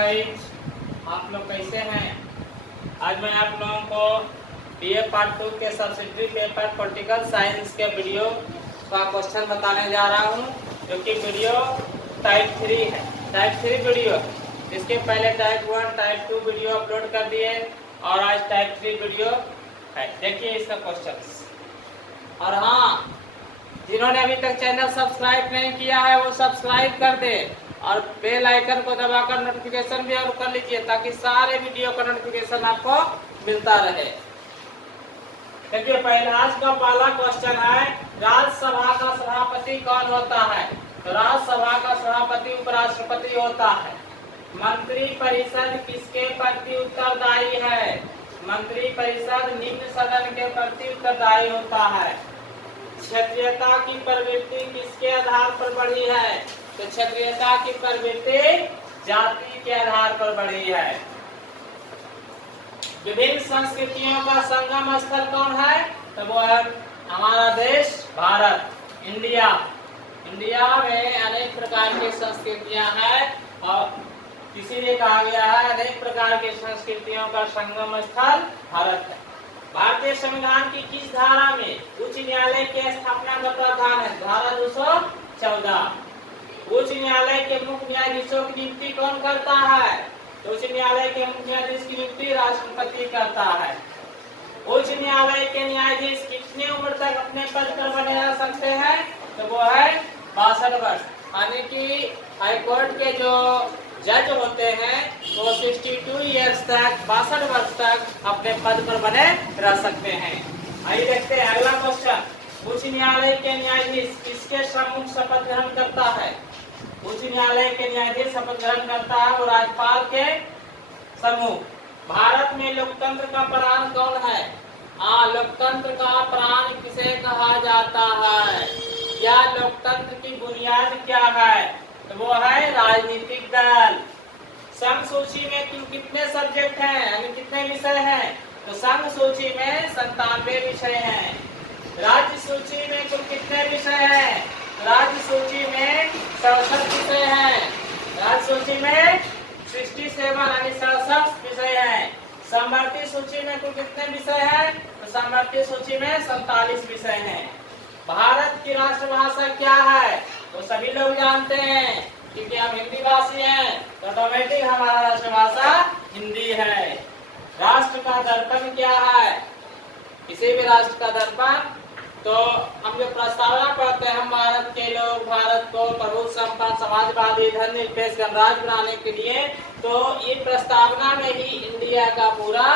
Guys, आप लोग कैसे हैं। आज मैं आप लोगों को बीए पार्ट 2 के सब्सिडरी पेपर पॉलिटिकल साइंस के वीडियो का क्वेश्चन बताने जा रहा हूं, जो कि वीडियो टाइप 3 है। टाइप 3 वीडियो, इसके पहले टाइप 1 टाइप 2 वीडियो अपलोड कर दिए और आज टाइप 3 वीडियो है। देखिए इसका क्वेश्चन। और हाँ, जिन्होंने अभी तक चैनल सब्सक्राइब नहीं किया है वो सब्सक्राइब कर दे और बेल आइकन को दबाकर नोटिफिकेशन भी ऑन कर लीजिए, ताकि सारे वीडियो का नोटिफिकेशन आपको मिलता रहे। देखिए आज का पहला क्वेश्चन है, राज्यसभा का सभापति कौन होता है। तो राज्यसभा का सभापति उपराष्ट्रपति होता है। मंत्री परिषद किसके प्रति उत्तरदायी है। मंत्री परिषद निम्न सदन के प्रति उत्तरदायी होता है। क्षेत्रीयता की प्रवृत्ति किसके आधार पर बढ़ी है। तो क्षेत्रीयता की प्रवृत्ति जाति के आधार पर बढ़ी है। विभिन्न संस्कृतियों का संगम स्थल कौन है। तो वो है हमारा देश भारत, इंडिया। इंडिया में अनेक प्रकार की संस्कृतियां हैं और इसीलिए कहा गया है अनेक प्रकार की संस्कृतियों का संगम स्थल भारत है। भारतीय संविधान की किस धारा में उच्च न्यायालय की स्थापना का प्रावधान है। धारा 214। उच्च न्यायालय के मुख्य न्यायाधीशों की नियुक्ति कौन करता है। तो उच्च न्यायालय के मुख्य न्यायाधीश की नियुक्ति राष्ट्रपति करता है। उच्च न्यायालय के न्यायाधीश कितनी उम्र तक अपने पद पर बने रह सकते हैं। तो वो है 62 वर्ष। यानी कि हाईकोर्ट के जो जज होते हैं वो 62 ईयर्स तक 62 वर्ष तक अपने पद पर बने रह सकते हैं। आइए देखते हैं अगला क्वेश्चन। उच्च न्यायालय के न्यायाधीश किसके सम्मुख शपथ ग्रहण करता है। उच्च न्यायालय के न्यायाधीश शपथ ग्रहण करता है वो राज्यपाल के सम्मुख। भारत में लोकतंत्र का प्राण कौन है। लोकतंत्र का प्राण किसे कहा जाता है। या लोकतंत्र की बुनियाद क्या है। तो वो है राजनीतिक दल। संघ सूची में कुल कितने सब्जेक्ट हैं, यानी कितने विषय हैं। तो संघ सूची में 97 विषय हैं। राज्य सूची में कुल कितने विषय हैं। राज्य सूची में 67 विषय हैं। राज्य सूची में 67 यानी 67 विषय हैं। समवर्ती सूची में कुल कितने विषय हैं। तो समवर्ती सूची में 47 विषय हैं। भारत की राष्ट्रभाषा क्या है। तो सभी लोग जानते हैं, क्योंकि हम हिंदी भाषी हैं तो ऑटोमेटिक हमारा राष्ट्रभाषा हिंदी है। राष्ट्र का दर्पण क्या है। किसी भी राष्ट्र का दर्पण, तो हम जो प्रस्तावना पढ़ते हैं, हम भारत के लोग भारत को प्रभु संपन्न समाजवादी धर्मनिरपेक्ष गणराज्य बनाने के लिए, तो ये प्रस्तावना में ही इंडिया का पूरा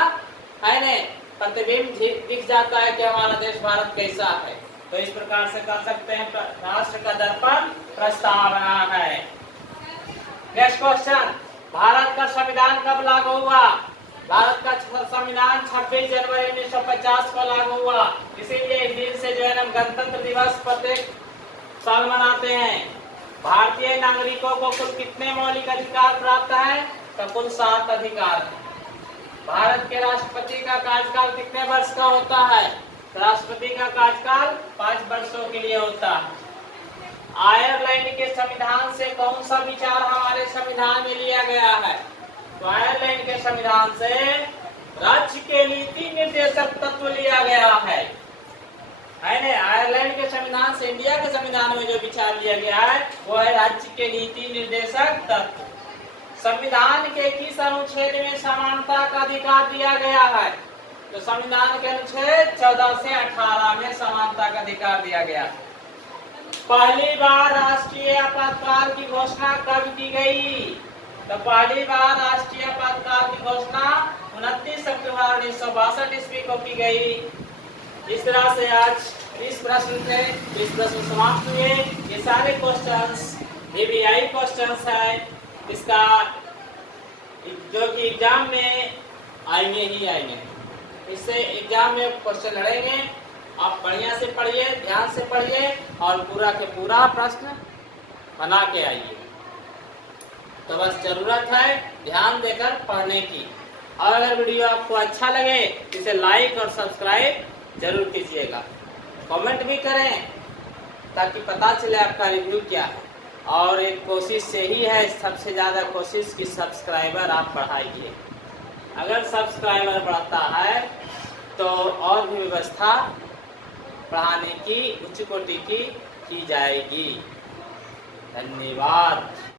है न प्रतिबिंब दिख जाता है कि हमारा देश भारत कैसा है। तो इस प्रकार से कर सकते हैं, राष्ट्र का दर्पण प्रस्तावना है। नेक्स्ट क्वेश्चन, भारत का संविधान कब लागू हुआ। भारत का संविधान 26 जनवरी 1950 को लागू हुआ। इसीलिए इस दिन से जो है हम गणतंत्र दिवस प्रत्येक साल मनाते हैं। भारतीय नागरिकों को कुल कितने मौलिक अधिकार प्राप्त है। तो कुल 7 अधिकार है। भारत के राष्ट्रपति का कार्यकाल कितने वर्ष का होता है। राष्ट्रपति का कार्यकाल 5 वर्षों के लिए होता है। आयरलैंड के संविधान से कौन सा विचार हमारे संविधान में लिया गया है। तो आयरलैंड के संविधान से राज्य के नीति निर्देशक तत्व लिया गया है न। आयरलैंड के संविधान से इंडिया के संविधान में जो विचार लिया गया है वो है राज्य के नीति निर्देशक तत्व। संविधान के किस अनुच्छेद में समानता का अधिकार दिया गया है। तो संविधान के अनुच्छेद 14 से 18 में समानता का अधिकार दिया गया। पहली बार राष्ट्रीय आपातकाल की घोषणा कब की गई। तो पहली बार राष्ट्रीय आपातकाल की घोषणा 29 अक्टूबर 1962 ईस्वी को की गई। इस तरह से आज इस प्रश्न समाप्त हुए। ये सारे क्वेश्चंस VVI क्वेश्चंस है, इसका जो कि एग्जाम में आएंगे ही आएंगे। इससे एग्जाम में क्वेश्चन लड़ेंगे। आप बढ़िया से पढ़िए, ध्यान से पढ़िए और पूरा के पूरा प्रश्न बना के आइए। तो बस जरूरत है ध्यान देकर पढ़ने की। और अगर वीडियो आपको अच्छा लगे इसे लाइक और सब्सक्राइब जरूर कीजिएगा। कमेंट भी करें ताकि पता चले आपका रिव्यू क्या है। और एक कोशिश यही है, सबसे ज़्यादा कोशिश कि सब्सक्राइबर आप बढ़ाइए। अगर सब्सक्राइबर बढ़ता है तो और भी व्यवस्था पढ़ाने की उच्च कोटि की जाएगी। धन्यवाद।